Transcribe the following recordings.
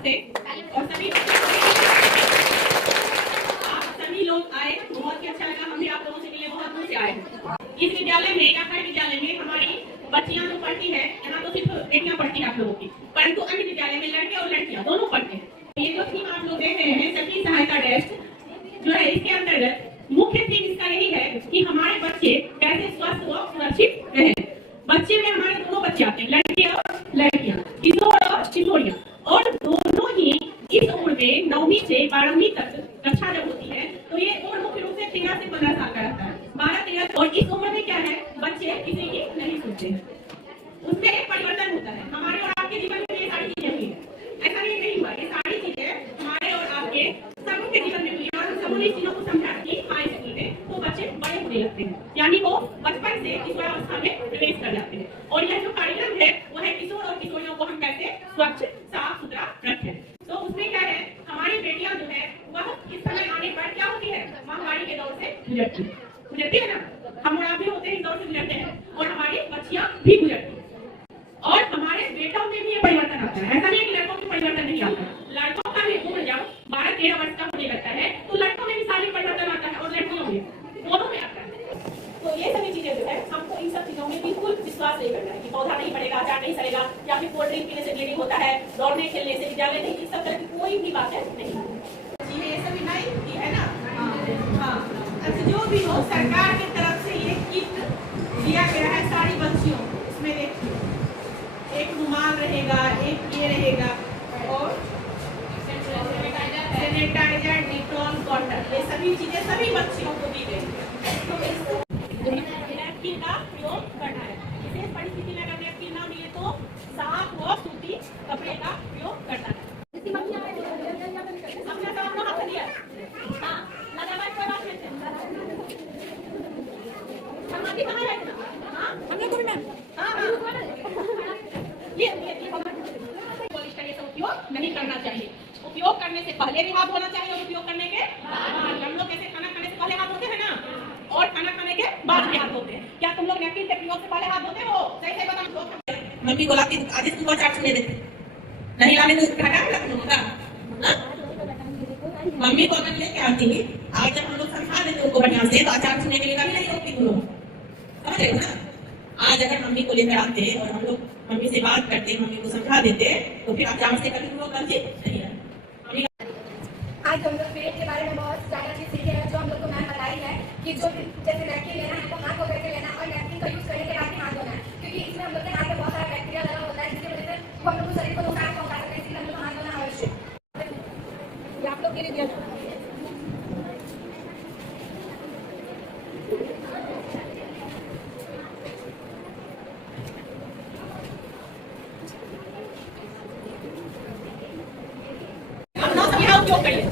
नमस्ते और सभी लोग आए, बहुत ही अच्छा लगा। हम भी आप लोगों से मिले, बहुत दूर से आए हैं। इस विद्यालय में या हर विद्यालय में हमारी बच्चियां जो पढ़ती है, यहाँ तो सिर्फ बेटियां पढ़ती है आप लोगों की, परंतु अन्य विद्यालय में लड़के और लड़कियां दोनों पढ़ते हैं। ये जो थीम आप लोग देख रहे हैं, सखी सहायता डेस्क जो है, इसके अंतर्गत मुख्य थीम इसका यही है कि हमारे बच्चे कैसे स्वस्थ व सुरक्षित रहे। बच्चे में हमारे दोनों बच्चे आते हैं, लड़के और लड़कियां, किशोर और किशोरियां, और दोनों ही इस उम्र में 9वीं से 12वीं तक कक्षा जब होती है तो ये उम्र मुख्य रूप से 13 से 15 साल का रहता है, 12-13। और इस उम्र में क्या है, बच्चे किसी की नहीं सुनते हैं, उसमें एक परिवर्तन होता है। हमारे और आपके जीवन में ये सारी चीजें हुई है, ऐसा नहीं हुआ, ये सारी चीजें हमारे और आपके सबों के जीवन में हुई है, और हम सबों ने चीजों को समझा कि हाई स्कूल में तो बच्चे बड़े होने लगते हैं, यानी वो बचपन से किशोरावस्था में प्रवेश कर जाते हैं। और यह जो कार्यक्रम है वो है किशोर और किशोरियों को हम कैसे स्वच्छ साफ सुथरा रखें। तो उसमें क्या है, हमारी बेटियां जो है वह इस समय आने पर क्या होती है, महामारी के दौर से गुजरती है ना, हम और आप भी होते हैं, इस दौर से गुजरते हैं, और हमारी बच्चियां भी गुजरती है। और हमारे बेटों में भी ये परिवर्तन आता है, ऐसा नहीं कि लड़कों में परिवर्तन नहीं आता। लड़कों का भी उम्र जब 12-13 वर्ष का होने लगता है तो लड़कों में भी शारीरिक परिवर्तन आता है और लड़कियों में, दोनों में आता है। तो ये सभी चीजें जो है, हमको इन सब चीजों में बिल्कुल विश्वास नहीं करना है कि पौधा नहीं बढ़ेगा, अचार नहीं सड़ेगा, या फिर कोल्ड ड्रिंक पीने से ब्लीडिंग होता है, दौड़ने खेलने से विद्यालय नहीं, इस सब तरह की कोई भी बात है नहीं। ये सभी नहीं है ना, हाँ। अच्छा, जो भी हो, सरकार की तरफ से ये किट दिया गया है सारी बच्चियों को। इसमें देखिए, एक रुमाल रहेगा, एक ये रहेगा, और सैनिटाइजर, डिटॉल, वाटर, ये सभी चीजें सभी बच्चियों को दी गई है। तो इसको नैपकिन का प्रयोग करना है। विशेष परिस्थिति में अगर नैपकिन ना मिले तो साफ व सूती कपड़े का प्रयोग करना है। अपना काम कहाँ पर दिया? हाँ, लगातार कोई बात नहीं है। हम अभी कहाँ है? हाँ, हमने कोई ना। हाँ, ये पॉलिश का ये सब उपयोग नहीं करना चाहिए। उपयोग करने से पहले भी हाथ धोना चाहिए और उपयोग करने के बाद। हम लोग कैसे खाना खाने से पहले हाथ धोते हैं ना, और खाना खाने के बाद भी हाथ धोते हैं। क्या तुम लोग नैपकिन के प्रयोग से पहले हाथ धोते हो? सही से बताओ। मम्मी को लाती आधे तुमको अचार छूने देते, नहीं लाने तो हटा के रख लूंगा। मम्मी को अगर लेके आती, आज जब हम लोग समझा देते उनको बढ़िया से, तो अचार छूने के लिए कभी नहीं रोकती तुम लोग, समझ रहे हो ना। आज अगर मम्मी को लेकर आते और हम लोग मम्मी से बात करते, मम्मी को समझा देते, तो फिर अचार से कभी तुम लोग गलती नहीं है। आज हम लोग पेट के बारे में बहुत ज्यादा चीज सीखे हैं, जो हम लोग को मैम बताई है कि जो जैसे नैपकिन लेना है तो हाथ धो करके लेना, और नैपकिन का यूज करने के बाद ही हाथ धोना है, क्योंकि इसमें हम लोग के हाथ में बहुत सारा बैक्टीरिया लगा होता है, जिसकी वजह से वो हम लोग शरीर को नुकसान पहुंचा सकते हैं। इसलिए हम लोग हाथ धोना आवश्यक। आप लोग के लिए दिया उपयोग करिए,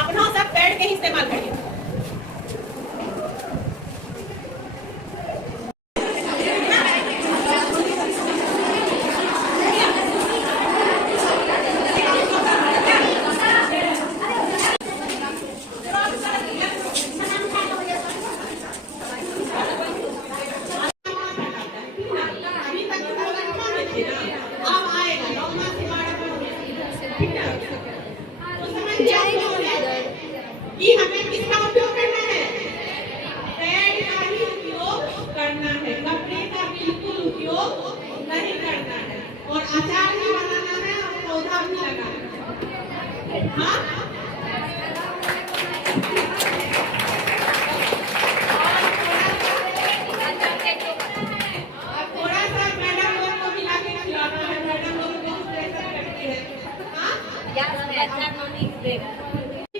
अपना सब पैड के ही इस्तेमाल करिए। कि हमें किसका उपयोग करना है, पैड का ही उपयोग करना है, कपड़े का बिल्कुल उपयोग नहीं करना है, और अचार भी बनाना है और पौधा भी लगाना है। हाँ, थोड़ा सा मैडम लोग को मिला के खिलाना है, मैडम लोग बहुत प्रेशर करती है।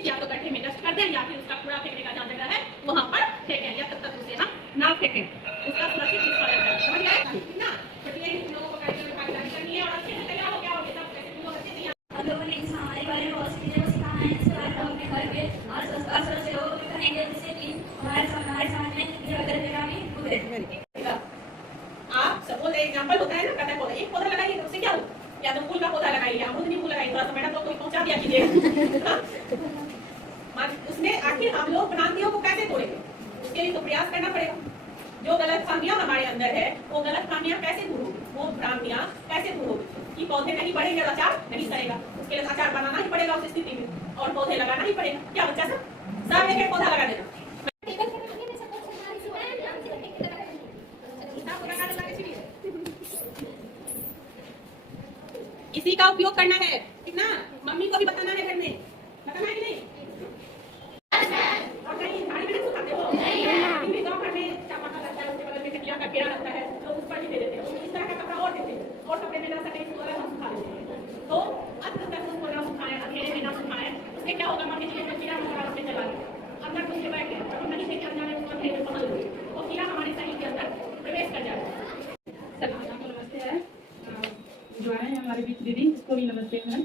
या तो गड्ढे में डस्ट कर दें, या फिर उसका कूड़ा फेंकने का जहाँ जगह है वहाँ पर फेंकें, या तब तक उसे हम ना फेंकें, उसका सुरक्षित निष्पादन करें। समझ गए ना? तो ये लोगों को कार्यक्रम में भागीदारी करनी है, और अच्छे से तैयार हो गया होगा सब, जैसे तुम लोग अच्छे से हम लोगों ने इस महामारी के बारे में बहुत सी चीजें को सिखाना है, इसके बारे में हम अपने घर पे आस-पास के लोगों को करेंगे, जिससे कि हमारे समाज में ये करने का भी होगा। आप सपोज एग्जांपल होता है ना, कटहल पौधा, एक पौधा लगाइए तो उससे क्या हो, या तो फूल का पौधा लगाइए, अमरूद नींबू लगाइए, थोड़ा सा मैडम लोग को पहुंचा दिया कीजिए। उसमें आखिर हम लोग भ्रांतियों को कैसे तोड़ेंगे, उसके लिए तो प्रयास करना पड़ेगा। जो गलत फहमियां हमारे अंदर है वो गलत फहमियां कैसे दूर होगी, वो भ्रांतियां कैसे दूर होगी कि पौधे नहीं बढ़ेंगे तो अचार नहीं सड़ेगा, उसके लिए अचार बनाना ही पड़ेगा उस स्थिति में और पौधे लगाना ही पड़ेगा। क्या बच्चा सब एक पौधा लगा देना। इसी का उपयोग करना है, ठीक ना? मम्मी को भी बताना है घर में, बताना है कि नहीं? और कहीं झाड़ी में नहीं सुखाते हो? नहीं, गाँव घर में चापाकल लगता है, उसके बगल में कटिया का पेड़ लगता है, लोग उस पर भी दे देते हैं। इस तरह का कपड़ा और देते हैं और कपड़े में ना सके इसको अलग हम सुखा देते हैं। तो अंत तक उसको ना सुखाएं, अकेले में ना सुखाएं, उससे क्या होगा? मान लीजिए कीड़ा मकोड़ा उसमें चला गया, अंदर घुस के बैठ गया और नहीं देखे अंदर उसको अंधेरे में पकड़ लो, वो कीड़ा हमारे शरीर के अंदर प्रवेश कर जाएगा। नमस्ते है, जो आए हैं हमारे बीच दीदी, इसको भी नमस्ते है,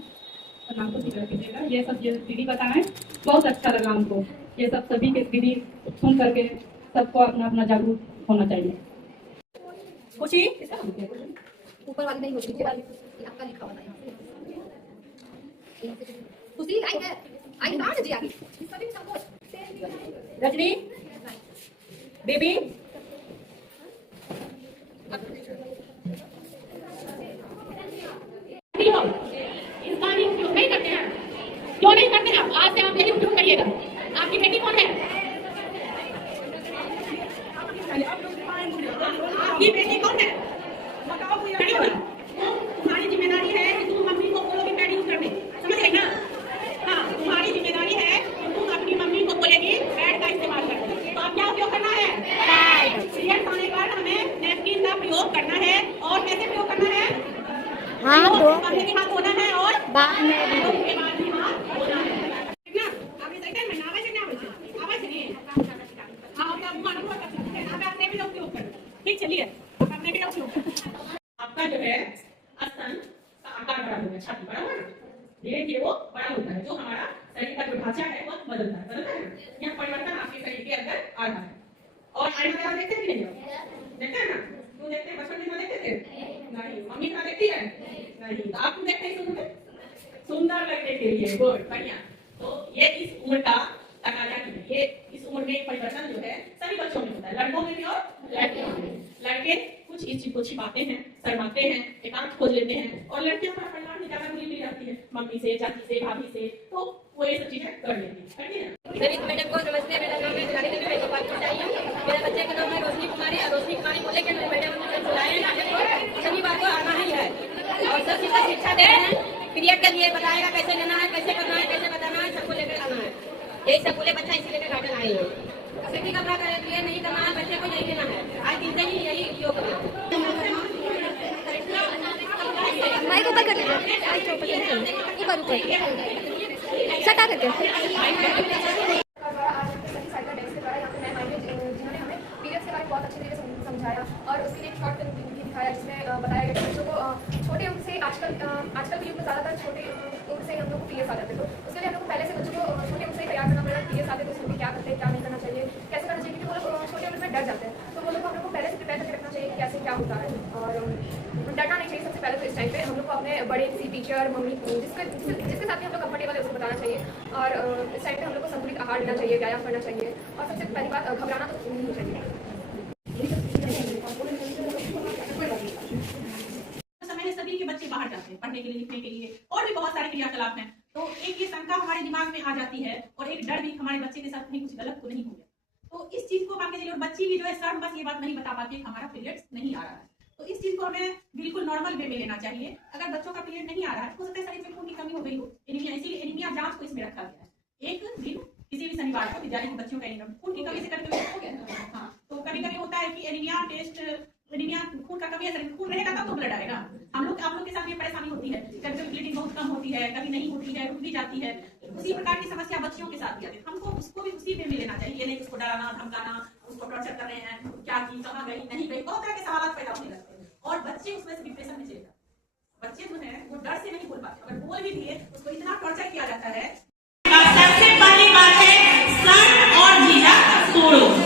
नाम को जिक्र कीजिएगा। ये सब ये दीदी बताएं, बहुत अच्छा लगा हमको। ये सब सभी के दीदी सुन करके सबको अपना अपना जागरूक होना चाहिए। खुशी ऊपर वाली नहीं होती, नीचे वाली आपका लिखा हुआ है। खुशी आई है, आई कहाँ जी आगे सभी सबको रजनी बेबी इस पानी उपयोग नहीं करते हैं, क्यों नहीं करते हैं? आज से आप यही उपयोग करिएगा। आपकी बेटी कौन है? आपकी बेटी कौन है? खड़ी हो ना। तुम्हारी जिम्मेदारी है कि तुम मम्मी को बोलोगी पैड यूज करने, समझ गई ना? हाँ, तुम्हारी जिम्मेदारी है कि तुम अपनी मम्मी को बोलेगी पैड का इस्तेमाल करने। तो आप क्या उपयोग करना है? पीरियड्स आने पर हमें नैपकिन का प्रयोग करना है। और कैसे प्रयोग करना है? हाँ तो पहले के हाथ धोना है और बाद में भी उसके बाद भी हाथ धोना है, ठीक ना? आपने सही टाइम में ना आवाज नहीं आवाज नहीं हाँ आपका मन हुआ कर सकते हैं, आप अपने भी उपयोग करें। ठीक, चलिए आप अपने भी उपयोग करें। आपका जो है स्तन का आकार बड़ा होगा, छाती बड़ा होगा, धीरे धीरे वो बड़ा होता है, जो हमारा शरीर का जो ढांचा है वो बदलता है ना? यह परिवर्तन आपके शरीर के अंदर आ रहा है। और आईना में देखते भी नहीं हो, देखते हैं ना? तू देखते हैं, बचपन में देखते थे नहीं, मम्मी का देखती है नहीं, तो आप देखते हैं सुंदर लगने के लिए, गुड, बढ़िया। तो ये इस उम्र का तकाजा की है, ये इस उम्र में परिवर्तन जो है सभी बच्चों में होता है, लड़कों में भी और लड़कियों में। लड़के कुछ इस चीज को छिपाते हैं, शर्माते हैं, एकांत खोज लेते हैं, और लड़कियों का परिवार में ज्यादा मिली जाती है मम्मी से, चाची से, भाभी से, तो वो ये सब चीजें कर लेती है। मैडम को नमस्ते। मेरा नाम है दिलानी देवी, मेरी बात चाहिए। मेरे बच्चे का नाम है रोशनी कुमारी, और रोशनी कुमारी बोले कि मैडम मुझे बुलाए ना, शनिवार को आना ही है और सब चीज का शिक्षा दे रहे हैं। पीरियड के लिए बताएगा कैसे लेना है, कैसे करना है, कैसे बताना है, सबको लेकर आना है। यही सब बोले बच्चा इसी लेकर गार्डन आए हैं। सिटी कपड़ा लिए नहीं करना है, बच्चे को यही देना है। आज दिन से ही यही उपयोग करना है। माइक ऊपर कर लीजिए, ऊपर ऊपर सटा करके। जिन्होंने हमें पीरियड्स के बारे में बहुत अच्छे तरीके से समझाया और उसके लिए एक शॉर्ट फिल्म भी दिखाया जिसमें बताया गया कि बच्चों को छोटे उम्र से आजकल के युग में ज़्यादातर छोटे उम्र से हम लोग को पीरियड्स आ जाते, तो उसके लिए हम लोग को पहले से बच्चों को छोटे उम्र से तैयार करना पड़ेगा। पीरियड्स आते तो उसमें क्या करते हैं, क्या नहीं करना चाहिए, कैसे करना चाहिए, क्योंकि वो लोग छोटे उम्र में डर जाते हैं, तो वो लोग को हम लोग को पहले से प्रिपेयर करके रखना चाहिए कि कैसे क्या होता है। और डरना नहीं चाहिए। सबसे पहले तो इस टाइम पे हम लोग को अपने बड़े किसी टीचर, मम्मी, जिसके साथ भी हम लोग कंफर्टेबल है उसको बताना चाहिए। और इस टाइम पे हम लोग को संतुलित आहार लेना चाहिए, व्यायाम करना चाहिए, और सबसे पहली बात घबराना तो नहीं चाहिए। समय सभी के बच्चे बाहर जाते हैं पढ़ने के लिए, लिखने के लिए, और भी बहुत सारे क्रियाकलाप हैं, तो एक ये शंका हमारे दिमाग में आ जाती है और एक डर भी हमारे बच्चे के साथ कहीं कुछ गलत तो नहीं हो गया। तो इस चीज को बाकी और बच्ची भी जो है सर बस ये बात नहीं बता पाती हमारा पीरियड्स नहीं आ रहा है, तो इस चीज को हमें बिल्कुल नॉर्मल वे में लेना चाहिए। अगर बच्चों का पीरियड नहीं आ रहा है, हो सकता है शरीर में खून की कमी हो गई हो, एनीमिया, इसीलिए एनीमिया जांच को इसमें रखा गया है। एक दिन किसी भी शनिवार को विद्यालय के बच्चों का एनीमिया खून की कमी से कभी हो गया, हाँ, तो कभी कभी होता है कि एनीमिया टेस्ट, एनीमिया खून का कमी है, शरीर में खून रहेगा तब तो ब्लड आएगा। हम लोग आप लोग के साथ ये परेशानी होती है, कभी कभी ब्लीडिंग बहुत कम होती है, कभी नहीं होती है, रुक भी जाती है, उसी प्रकार की समस्या बच्चियों के साथ भी आती है। हमको उसको भी उसी वे में लेना चाहिए, ये नहीं उसको डराना, धमकाना, उसको टॉर्चर कर रहे हैं, क्या की, कहाँ गई, नहीं गई, बहुत तरह के सवाल पैदा होने लगते हैं और बच्चे उसमें से डिप्रेशन में चले जाते हैं। बच्चे जो है वो डर से नहीं बोल पाते, अगर बोल भी दिए उसको इतना टॉर्चर किया जाता है। सबसे पहली बात है सर और जीजा तोड़ो।